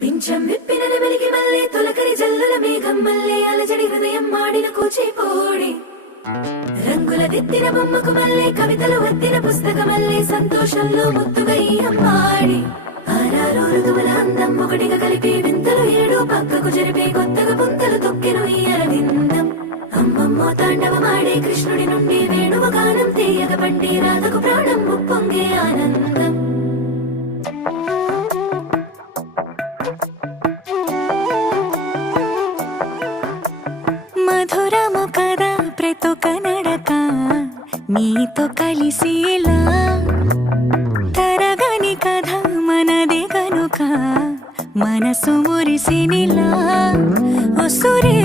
పింఛం విప్పిన నెమలికి మల్లె తొలకరి జల్లుల మేఘం మల్లె అలజడి హృదయం మాడిన కూచిపోడి రంగుల దిద్దిన బొమ్మకు మల్లె కవితలు వద్దిన పుస్తకమల్లె సంతోషంలో ముద్దుగా ఈ అమ్మాడి ఆరారు ఋతువుల అందం ఒకటిగా కలిపి వింతలు ఏడు పక్కకు జరిపే కొత్తగా పుంతలు తొక్కెను ఈ అరవిందం అమ్మమ్మో తాండవమాడే కృష్ణుడి నుండి వేణువు గానం తీయగ పండి రాధకు ప్రాణం ఉప్పొంగే ఆనందం మధురము కదా ప్రతొక నడక నీతో కలిసేలా తరగని కథ మనదే కనుక మనసు మురిసినిలా ఒసురే